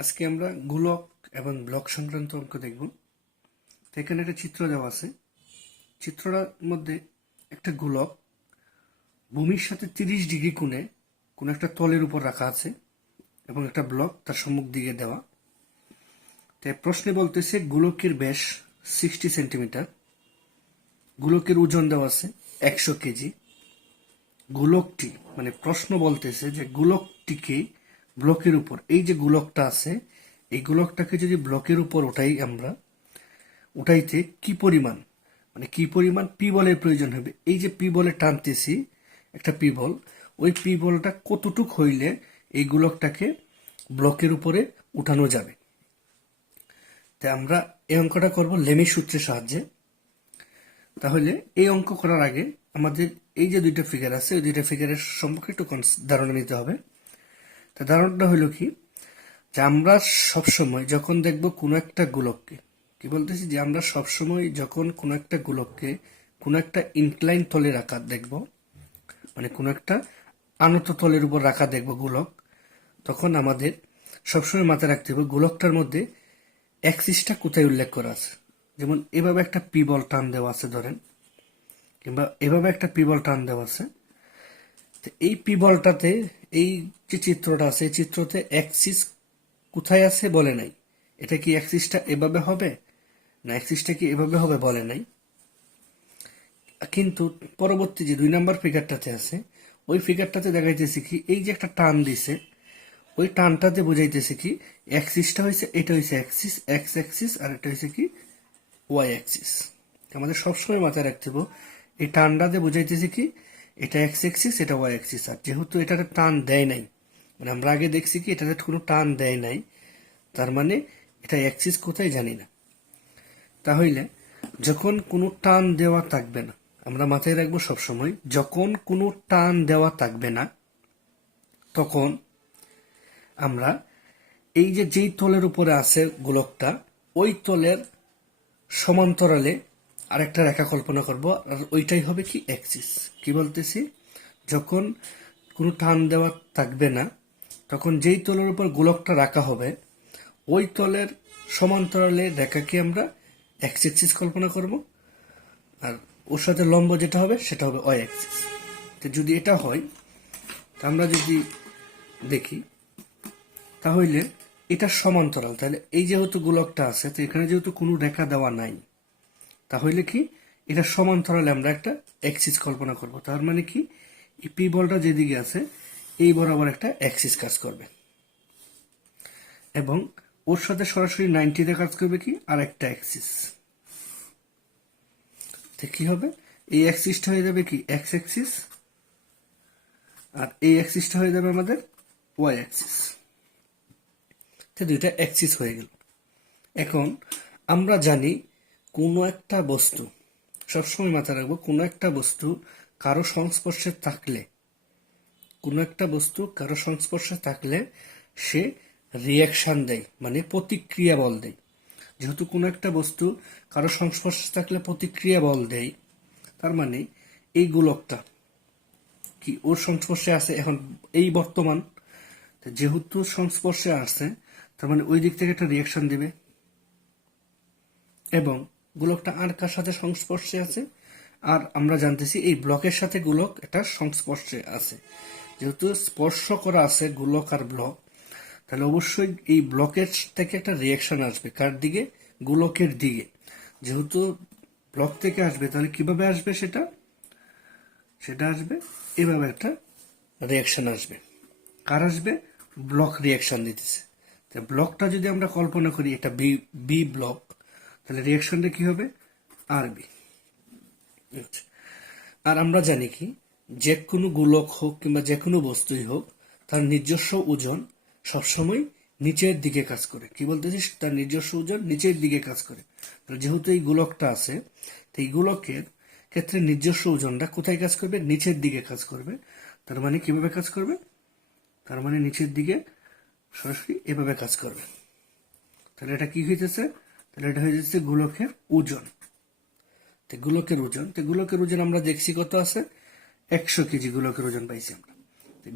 আজকে আমরা গোলক এবং ব্লক সংক্রান্ত অঙ্ক দেখব। তো এখানে একটা চিত্র দেওয়া আছে। চিত্রটার মধ্যে একটা গোলক ভূমির সাথে 30 ডিগ্রি কোণে কোনো একটা তলের উপর রাখা আছে এবং একটা ব্লক তার সম্মুখ দিকে দেওয়া। তাই প্রশ্নে বলতেছে গোলকের ব্যাস 60 সেন্টিমিটার, গোলকের ওজন দেওয়া আছে 100 কেজি। গোলকটি মানে প্রশ্ন বলতেছে যে গোলকটিকে ব্লকের উপর, এই যে গোলকটা আছে এই গোলকটাকে যদি ব্লকের উপর উঠাইতে কি পরিমাণ কি পরিমাণ পি বলের প্রয়োজন হবে। এই যে পি বলে টানতেছি একটা পি বল, ওই পি বলটা কতটুক হইলে এই গোলকটাকে ব্লকের উপরে উঠানো যাবে। তাই আমরা এই অঙ্কটা করব লেমি সূত্রের সাহায্যে। তাহলে এই অঙ্ক করার আগে আমাদের এই যে দুইটা ফিগার আছে ওই দুইটা ফিগারের সম্পর্কে একটু ধারণা নিতে হবে। তা ধারণাটা হলো কি, যে আমরা সবসময় যখন দেখব কোনো একটা গোলককে, কি বলতেছি যে আমরা সবসময় যখন কোনো একটা গোলককে কোনো একটা ইনক্লাইন তলে রাখা দেখব, মানে কোনো একটা আনত তলের উপর রাখা দেখব গোলক, তখন আমাদের সবসময় মাথায় রাখতে হবে গোলকটার মধ্যে অ্যাক্সিসটা কোথায় উল্লেখ করা আছে। যেমন এভাবে একটা পি বল টান দেওয়া আছে ধরেন, কিংবা এভাবে একটা পি বল টান দেওয়া আছে। এই পি বলটাতে এই যে চিত্রটা আছে এই চিত্রতে অ্যাক্সিস কোথায় আছে বলে নাই। এটা কি অ্যাক্সিসটা এভাবে হবে না অ্যাক্সিসটা কি এভাবে হবে বলে নাই। কিন্তু পরবর্তী যে 2 নম্বর ফিগারটাতে আছে ওই ফিগারটাতে দেখাইতেছি কি এই যে একটা টান দিছে, ওই টানটাতে বোঝাইতেছে কি অ্যাক্সিসটা হয়েছে, এটা হয়েছে অ্যাক্সিস এক্স অ্যাক্সিস আর এটা হয়েছে কি ওয়াই অ্যাক্সিস। আমাদের সবসময় মাথায় রাখতে হবে এই টানটাতে বোঝাইতেছে কি এটা এক্স অ্যাক্সিস এটা ওয়াই অ্যাক্সিস। আর যেহেতু এটাতে টান দেয় নাই, মানে আমরা আগে দেখছি কি এটাতে কোনো টান দেয় নাই, তার মানে এটা অ্যাক্সিস কোথায় জানি না। তাহলে যখন কোনো টান দেওয়া থাকবে না, আমরা মাথায় রাখবো সবসময় যখন কোনো টান দেওয়া থাকবে না তখন আমরা এই যে যেই তলের উপরে আছে গোলকটা ওই তলের সমান্তরালে আরেকটা রেখা কল্পনা করব, আর ওইটাই হবে কি অ্যাক্সিস। কি বলতেছি, যখন কোনো টান দেওয়া থাকবে না তখন যেই তলের উপর গোলকটা রাখা হবে ওই তলের সমান্তরালে রেখাকে আমরা এক্স অ্যাক্সিস কল্পনা করব, আর ওর সাথে লম্ব যেটা হবে সেটা হবে ওয়াই অ্যাক্সিস। তো যদি এটা হয়, আমরা যদি দেখি তাহলে এটা সমান্তরাল, তাহলে এই যেহেতু গোলকটা আছে তো এখানে যেহেতু কোনো রেখা দেওয়া নাই, তাহলে কি এটা সমান্তরালে আমরা একটা অ্যাক্সিস কল্পনা করব। তার মানে কি এই পি বলটা যেদিকে আছে এই বরাবর একটা অ্যাক্সিস কাজ করবে এবং ওর সাথে সরাসরি 90-তে কাজ করবে কি আর একটা অ্যাক্সিস। কি হবে, এই অ্যাক্সিসটা হয়ে যাবে কি এক্স অ্যাক্সিস আর এই অ্যাক্সিসটা হয়ে যাবে আমাদের ওয়াই অ্যাক্সিস। দুইটা অ্যাক্সিস হয়ে গেল। এখন আমরা জানি কোনো একটা বস্তু, সবসময় মাথায় রাখবো কোনো একটা বস্তু কারো সংস্পর্শে থাকলে, কোনো একটা বস্তু কারো সংস্পর্শে থাকলে সে রিয়াকশন দেয়, মানে প্রতিক্রিয়া বল দেয়। যেহেতু কোনো একটা বস্তু কারো সংস্পর্শে থাকলে প্রতিক্রিয়া বল দেয়, তার মানে এই গোলকটা কি ওর সংস্পর্শে আছে এখন এই বর্তমান, যেহেতু সংস্পর্শে আছে তার মানে ওই দিক থেকে একটা রিয়াকশন দিবে এবং গোলকটা আর কার সাথে সংস্পর্শে আছে, আর আমরা জানতেছি এই ব্লকের সাথে গোলক এটা সংস্পর্শে আছে। যেহেতু স্পর্শ করা আছে গোলক আর ব্লক, তাহলে অবশ্যই এই ব্লকের থেকে একটা রিয়াকশন আসবে কার দিকে, গোলকের দিকে। যেহেতু ব্লক থেকে আসবে তাহলে কিভাবে আসবে, সেটা আসবে এভাবে একটা রিয়াকশন আসবে। কার আসবে, ব্লক রিয়াকশন দিতেছে। ব্লকটা যদি আমরা কল্পনা করি এটা বি বি ব্লক, তাহলে রিয়াকশনটা কি হবে আর বি। আর আমরা জানি কি যে কোনো গোলক হোক কিংবা যে কোনো বস্তুই হোক তার নিজস্ব ওজন সবসময় নিচের দিকে কাজ করে। কি বলতেছিস, তার নিজস্ব ওজন নিচের দিকে কাজ করে। যেহেতু এই গোলকটা আছে তো এই গোলকের ক্ষেত্রে নিজস্ব ওজনটা কোথায় কাজ করবে, নিচের দিকে কাজ করবে। তার মানে কিভাবে কাজ করবে, তার মানে নিচের দিকে সরাসরি এভাবে কাজ করবে। তাহলে এটা কি হইতেছে, তাহলে এটা হয়ে যাচ্ছে গোলকের ওজন। গোলকের ওজন আমরা দেখছি কত আছে 100 কেজি গোলকের ওজন পাইছি আমরা।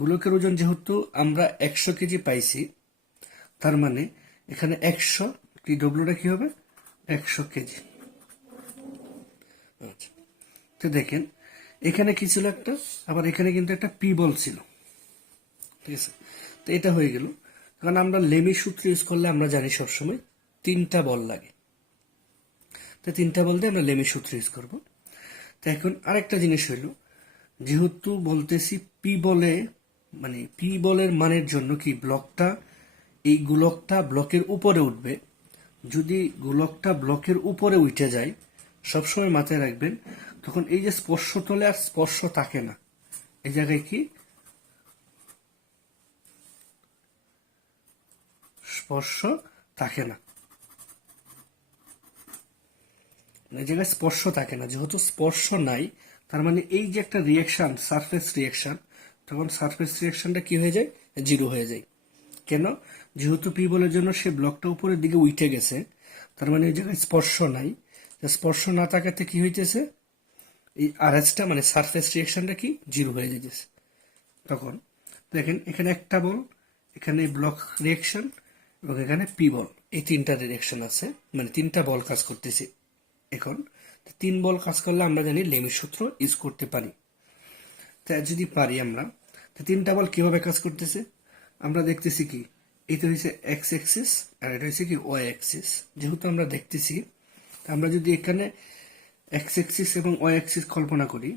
গোলকের ওজন যেহেতু আমরা 100 কেজি পাইছি, তার মানে এখানে 100 কি ডব্লুটা কি হবে 100 কেজি। আচ্ছা, তো দেখেন এখানে কি ছিল একটা, আবার এখানে কিন্তু একটা পি বল ছিল, ঠিক আছে। তো এটা হয়ে গেল, কারণ আমরা লেমি সূত্র ইউজ করলে আমরা জানি সবসময় 3টা বল লাগে, তো 3টা বল দিয়ে আমরা লেমি সূত্র ইউজ করব। তো এখন আরেকটা জিনিস হইল, যেহেতু বলতেছি পি বলে মানে পি বলের মানের জন্য কি ব্লকটা, এই গোলকটা ব্লকের উপরে উঠবে। যদি গোলকটা ব্লকের উপরে উঠে যায়, সবসময় মাথায় রাখবেন, তখন এই যে স্পর্শ তলে আর স্পর্শ থাকে না, এই জায়গায় কি স্পর্শ থাকে না, এই জায়গায় স্পর্শ থাকে না। যেহেতু স্পর্শ নাই, তার মানে এই যে একটা রিয়াকশন সারফেস রিয়াকশন, তখন সারফেস রিয়াকশনটা কি হয়ে যায়, জিরো হয়ে যায়। কেন? যেহেতু পি বলের জন্য সে ব্লকটা উপরের দিকে উঠে গেছে, তার মানে এই জায়গায় স্পর্শ নাই। স্পর্শ না থাকাতে কি হইতেছে, এই আরএসটা মানে সারফেস রিয়াকশনটা কি জিরো হয়ে যেতেছে। তখন দেখেন এখানে একটা বল, এখানে ব্লক রিয়াকশন এবং এখানে পি বল, এই 3টা রিয়াকশন আছে, মানে 3টা বল কাজ করতেছে। এখন 3 বল কাজ করলে আমরা জানি লেমির সূত্র ইউজ করতে পারি। তা যদি পারি আমরা, তো 3টা বল কিভাবে কাজ করতেছে আমরা দেখতেছি কি, এটা হচ্ছে এক্স অ্যাক্সিস আর এটা হচ্ছে কি ওয়াই অ্যাক্সিস। যেহেতু আমরা দেখতেছি, আমরা যদি এখানে এক্স অ্যাক্সিস এবং ওয়াই অ্যাক্সিস কল্পনা করি,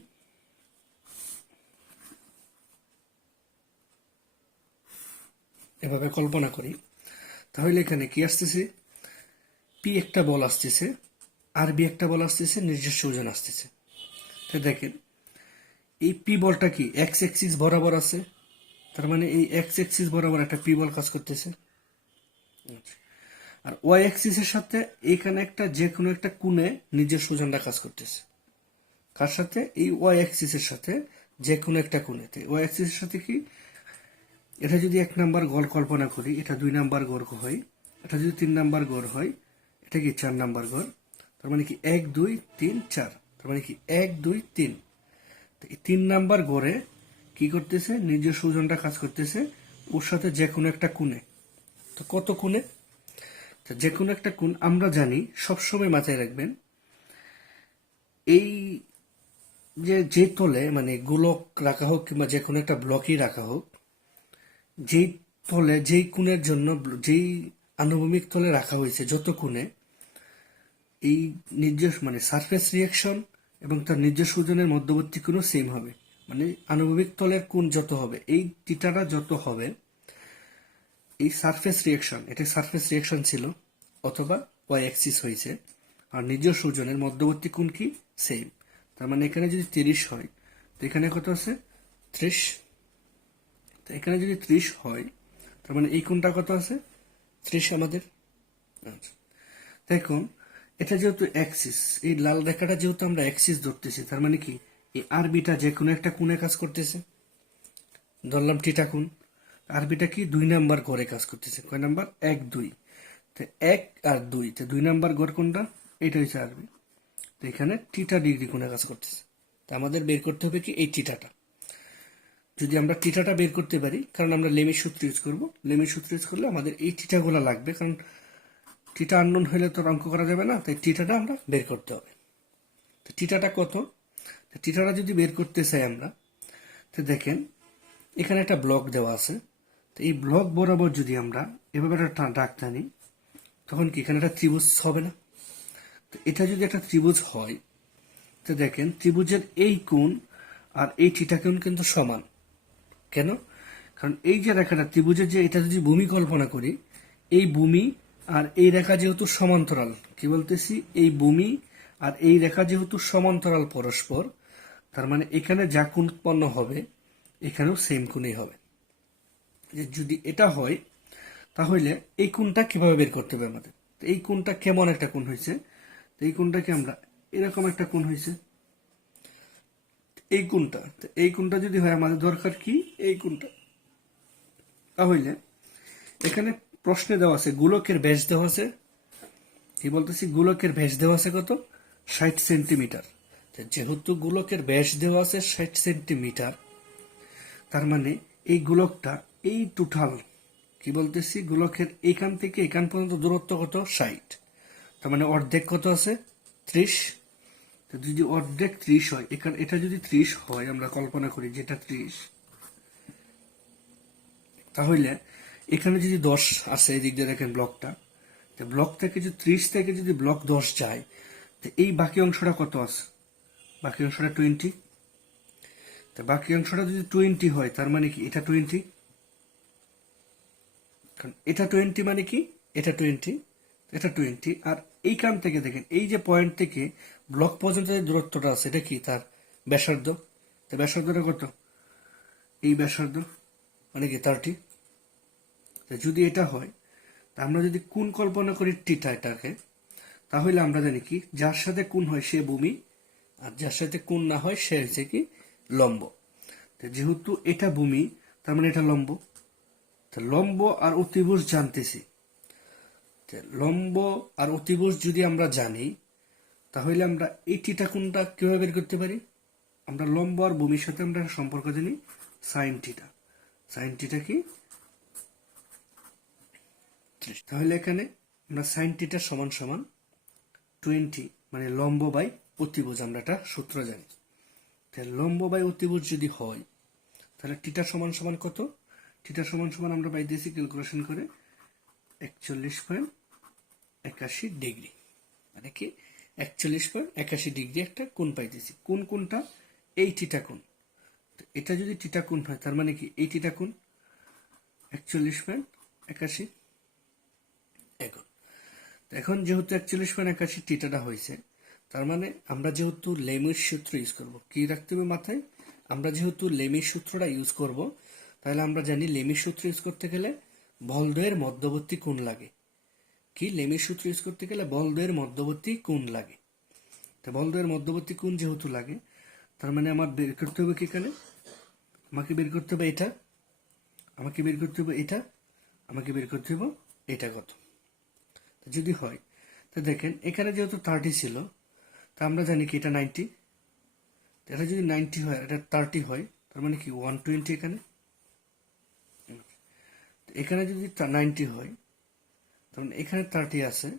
এভাবে কল্পনা করি, তাহলে এখানে কি আসতেছে, পি একটা বল আসতেছে আর বি একটা বল আসতেছে, নিজস্ব ওজন আসতেছে। তো দেখেন এই পি বলটা কি এক্স অ্যাক্সিস বরাবর আছে, তার মানে এই এক্স অ্যাক্সিস বরাবর একটা পি বল কাজ করতেছে। আর ওয়াই অ্যাক্সিসের সাথে এইখানে একটা যে কোনো একটা কোণে নিজস্ব ওজনটা কাজ করতেছে। কার সাথে? এই ওয়াই অ্যাক্সিসের সাথে যে কোনো একটা কোণেতে। ওয়াই অ্যাক্সিসের সাথে কি, এটা যদি 1 নাম্বার গড় কল্পনা করি, এটা 2 নাম্বার গড় হয়, এটা যদি 3 নাম্বার গড় হয়, এটা কি 4 নাম্বার গড়। তার মানে কি 1 2 3 4, তার মানে কি 1 2 3। এই 3 নাম্বার গড়ে কি করতেছে, নিজস্ব ওজনটা কাজ করতেছে ওর সাথে যে কোনো একটা কোণে। তো কত কোণে? তো যে কোনো একটা কোণ আমরা জানি, সবসময় মাথায় রাখবেন, এই যে তলে মানে গোলক রাখা হোক কিংবা যে কোনো একটা ব্লকই রাখা হোক, যেই তলে যেই কোণের জন্য যেই আনুভূমিক তলে রাখা হয়েছে যত কোণে, এই নিজস্ব মানে সারফেস রিয়াকশন এবং তার নিজস্ব ওজনের মধ্যবর্তী কোণও সেম হবে। মানে আনুভূমিক তলের কোণ যত হবে, এই থিটাটা যত হবে, এই সারফেস রিয়াকশন, এটা সারফেস রিয়াকশন ছিল অথবা ওয়াই অ্যাক্সিস হয়েছে, আর নিজস্ব ওজনের মধ্যবর্তী কোণ কি সেম। তার মানে এখানে যদি 30 হয়, তো এখানে কত আছে 30। তো এখানে যদি 30 হয়, তার মানে এই কোণটা কত আছে 30 আমাদের। আচ্ছা, দেখুন এটা যেহেতু অ্যাক্সিস, এই লাল রেখাটা যেহেতু আমরা অ্যাক্সিস ধরতেছি, তার মানে কি এই আরবিটা যে কোনো একটা কোণে কাজ করতেছে। ধরলাম টিটা কোণ, আরবিটা কি 2 নাম্বার গড়ে কাজ করতেছে। কয় নাম্বার? 1 2। তো 1 আর 2, তো 2 নাম্বার গড় কোনটা? এটা হচ্ছে আরবি। তো এখানে টিটা ডিগ্রি কোণে কাজ করতেছে। তো আমাদের বের করতে হবে কি এই টিটাটা। যদি আমরা টিটাটা বের করতে পারি, কারণ আমরা লেমির সূত্র ইউজ করব, লেমির সূত্র ইউজ করলে আমাদের এই টিটাগুলো লাগবে, কারণ টিটা আননোন হলে তো অঙ্ক করা যাবে না, তাই টিটাটা আমরা বের করতে হবে। তো টিটাটা কত? টিটাটা যদি বের করতে চাই আমরা, তো দেখেন এখানে একটা ব্লক দেওয়া আছে। তো এই ব্লক বরাবর যদি আমরা এভাবে একটা দাগ টানি, তখন কি এখানে একটা ত্রিভুজ হবে না? তো এটা যদি একটা ত্রিভুজ হয়, তো দেখেন ত্রিভুজের এই কোণ আর এই থিটা কোণ কিন্তু সমান। কেন? কারণ এই যে রেখাটা ত্রিভুজের, যে এটা যদি ভূমি কল্পনা করি, এই ভূমি আর এই রেখা যেহেতু সমান্তরাল, কি বলতেছি, এই ভূমি আর এই রেখা যেহেতু সমান্তরাল পরস্পর, তার মানে এখানে যা কোণ উৎপন্ন হবে এখানেও সেম কোণই হবে। যে যদি এটা হয়, তাহলে এই কোণটা কিভাবে বের করতে হবে আমাদের? তো এই কোণটা কেমন একটা কোণ হয়েছে, তো এই কোণটাকে আমরা এরকম একটা কোণ হয়েছে, এই কোণটা। তো এই কোণটা যদি হয়, আমাদের দরকার কি এই কোণটা। তাহলে এখানে প্রশ্নে দেওয়া আছে গোলকের ব্যাস দেওয়া আছে, কি বলতেছি, গোলকের ব্যাস দেওয়া আছে কত? 60 সেন্টিমিটার। যেহেতু গোলকের ব্যাস দেওয়া আছে 60 সেন্টিমিটার, তার মানে এই গোলকটা এই টোটাল কি বলতেছি, গোলকের এইখান থেকে এখান পর্যন্ত দূরত্ব কত, 60। তার মানে অর্ধেক কত আছে, 30। তো যদি অর্ধেক 30 হয়, এখানে এটা যদি 30 হয়, আমরা কল্পনা করি যেটা 30, তাহলে এখানে যদি 10 আছে, এদিক দিয়ে দেখেন ব্লকটা, ব্লক থেকে যদি 30 থেকে যদি ব্লক 10 যায়, তো এই বাকি অংশটা কত আছে, বাকি অংশটা 20। তো বাকি অংশটা যদি 20 হয়, তার মানে কি এটা 20, কারণ এটা 20 মানে কি, এটা 20, এটা 20। আর এইখান থেকে দেখেন, এই যে পয়েন্ট থেকে ব্লক পর্যন্ত যে দূরত্বটা আছে, এটা কি তার ব্যাসার্ধ। তো ব্যাসার্ধটা কত, এই ব্যাসার্ধ মানে কি 30। যদি এটা হয়, আমরা যদি কোণ কল্পনা করি টিটা এটাকে, তাহলে আমরা জানি কি, যার সাথে কোণ হয় সে ভূমি, আর যার সাথে কোণ না হয় সে হচ্ছে কি লম্ব। যেহেতু এটা ভূমি, তার মানে এটা লম্ব। লম্ব আর অতিভুজ জানতেছি, লম্ব আর অতিভুজ যদি আমরা জানি, তাহলে আমরা এই টিটা কোণটা কিভাবে বের করতে পারি, আমরা লম্ব আর ভূমির সাথে আমরা সম্পর্ক জানি, সাইন টিটা। সাইন টিটা কি, তাহলে এখানে আমরা সাইন টিটা সমান সমান 20, মানে লম্ব বাই অতিভুজ, আমরা একটা সূত্র জানি। লম্ব বাই অতিভুজ যদি হয়, তাহলে টিটা সমান সমান কত, টিটা সমান সমান আমরা পাইতেছি ক্যালকুলেশন করে 41.81 ডিগ্রি, মানে কি 41.81 ডিগ্রি একটা কোণ পাইতেছি। কোনটা, এই টিটা কোণ। এটা যদি টিটা কোণ হয়, তার মানে কি এই টিটা কোণ 41.81। এখন যেহেতু 41.81 টিটাটা হয়েছে, তার মানে আমরা যেহেতু লেমির সূত্র ইউজ করব, কি রাখতে হবে মাথায়, আমরা যেহেতু লেমির সূত্রটা ইউজ করব, তাহলে আমরা জানি লেমির সূত্র ইউজ করতে গেলে বলদ্বয়ের মধ্যবর্তী কোণ লাগে। কি, লেমির সূত্র ইউজ করতে গেলে বলদ্বয়ের মধ্যবর্তী কোণ লাগে। তো বলদ্বয়ের মধ্যবর্তী কোণ যেহেতু লাগে, তার মানে আমার বের করতে হবে কি, এখানে আমাকে বের করতে হবে এটা, আমাকে বের করতে হবে এটা, আমাকে বের করতে হবে এটা কত। যদি হয়, তো দেখেন এখানে যেহেতু 30 ছিল, তা আমরা জানি কি এটা 90। এটা যদি 90 হয়, এটা 30 হয়, তার মানে কি 120 এখানে। এখানে যদি 90 হয়, তার মানে এখানে 30 আছে,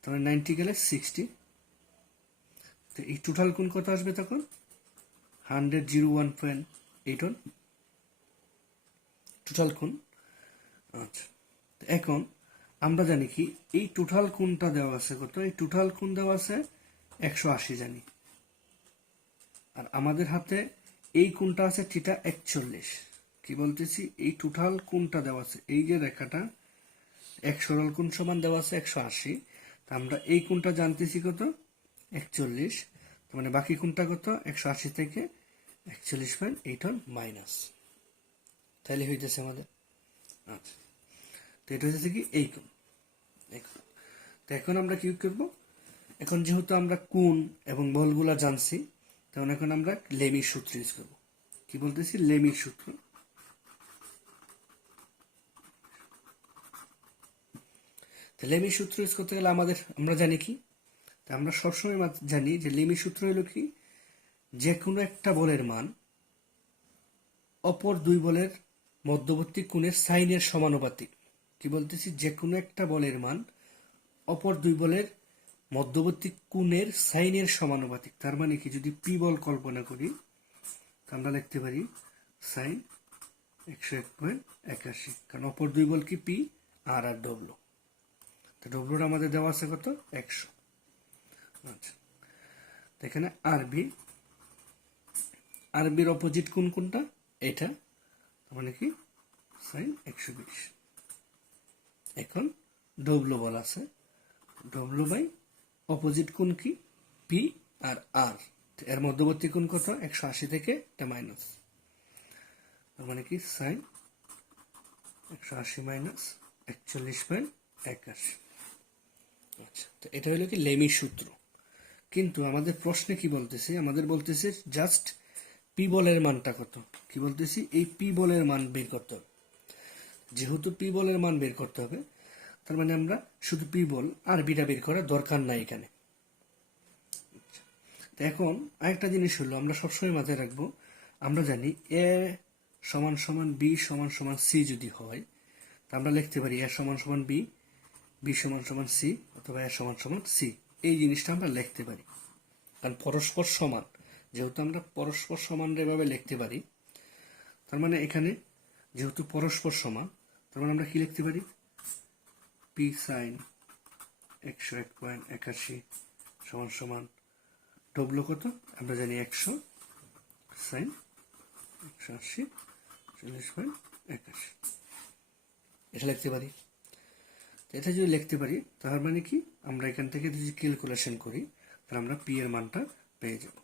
তার মানে 90 গেলে 60। তো এই টোটাল কোণ কত আসবে তখন, 101.81 টোটাল কোণ। আচ্ছা, এখন আমরা জানি কি, এই টোটাল কোণটা দেওয়া আছে কত, এই টোটাল কোণ দেওয়া আছে 180 জানি, আর আমাদের হাতে এই কোণটা আছে থিটা 41। কি বলতেছি, এই টোটাল কোণটা দেওয়া আছে, এই যে রেখাটা এক সরল কোণ সমান দেওয়া আছে 180, আমরা এই কোণটা জানতেছি কত, 41। মানে বাকি কোণটা কত, 180 থেকে 41.81 মাইনাস, তাহলে হইতেছে আমাদের। আচ্ছা, তো এটা হচ্ছে কি এই কোণ। তো এখন আমরা কি করব, এখন যেহেতু আমরা কোণ এবং বলগুলা জানছি, তখন এখন আমরা লেমির সূত্র ইউজ করব। কি বলতেছি, লেমির সূত্র। লেমির সূত্র ইউজ করতে গেলে আমরা জানি কি, আমরা সবসময় জানি যে লেমির সূত্র হলো কি, যে কোনো একটা বলের মান অপর দুই বলের মধ্যবর্তী কোণের সাইনের সমানুপাতিক। কি বলতেছি, যে কোনো একটা বলের মান অপর দুই বলের মধ্যবর্তী কোণের সাইনের সমানুপাতিক। তার মানে কি, যদি পি বল কল্পনা করি, আমরা লিখতে পারি সাইন 101.81, কারণ অপর দুই বল কি, পি আর আর ডব্লু। তো ডব্লুটা আমাদের দেওয়া আছে কত, 100। আচ্ছা, এখানে আরবির অপোজিট কোণ কোনটা, এটা, মানে কি সাইন 120। এখন ডব্লু বল আছে, ডব্লু বাই অপোজিট কোণ কি, পি আর আর, এর মধ্যবর্তী কোণ কত, 180 থেকে এটা মাইনাস, মানে কি সাইন 180 মাইনাস 41.81। আচ্ছা, তো এটা হলো কি লেমির সূত্র। কিন্তু আমাদের প্রশ্নে কি বলতেছে, আমাদের বলতেছে জাস্ট পি বলের মানটা কত। কি বলতেছি, এই পি বলের মান বের করতে হবে। যেহেতু পি বলের মান বের করতে হবে, তার মানে আমরা শুধু পি বল আর বিটা বের করার দরকার নাই এখানে। তো এখন আরেকটা জিনিস হলো, আমরা সবসময় মাথায় রাখবো, আমরা জানি এ সমান সমান বি সমান সমান সি যদি হয়, তা আমরা লিখতে পারি এ সমান সমান বি, বি সমান সমান সি, অথবা এ সমান সমান সি। এই জিনিসটা আমরা লিখতে পারি, কারণ পরস্পর সমান। যেহেতু আমরা পরস্পর সমান এভাবে লিখতে পারি, তার মানে এখানে যেহেতু পরস্পর সমান, তার মানে আমরা কি লিখতে পারি, পি সাইন 101.81 সমান সমান ডব্লু কত আমরা জানি 100, সাইন 180 40.81, এটা লিখতে পারি। এটা যদি লিখতে পারি তার মানে কি, আমরা এখান থেকে যদি ক্যালকুলেশন করি তাহলে আমরা পি এর মানটা পেয়ে যাব।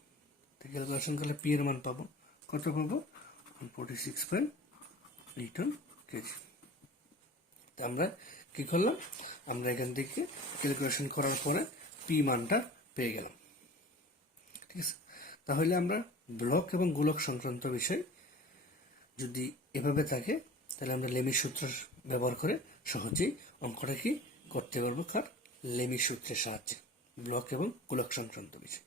ক্যালকুলেশন করলে পি এর মান পাবো, কত পাবো, 146.81 কেজি। আমরা কি করলাম, আমরা এখান থেকে ক্যালকুলেশন করার পরে পি মানটা পেয়ে গেলাম। ঠিক আছে, তাহলে আমরা ব্লক এবং গোলক সংক্রান্ত বিষয় যদি এভাবে থাকে, তাহলে আমরা লেমি সূত্র ব্যবহার করে সহজেই অঙ্কটা কি করতে পারবো, কার লেমি সূত্রের সাহায্যে ব্লক এবং গোলক সংক্রান্ত বিষয়।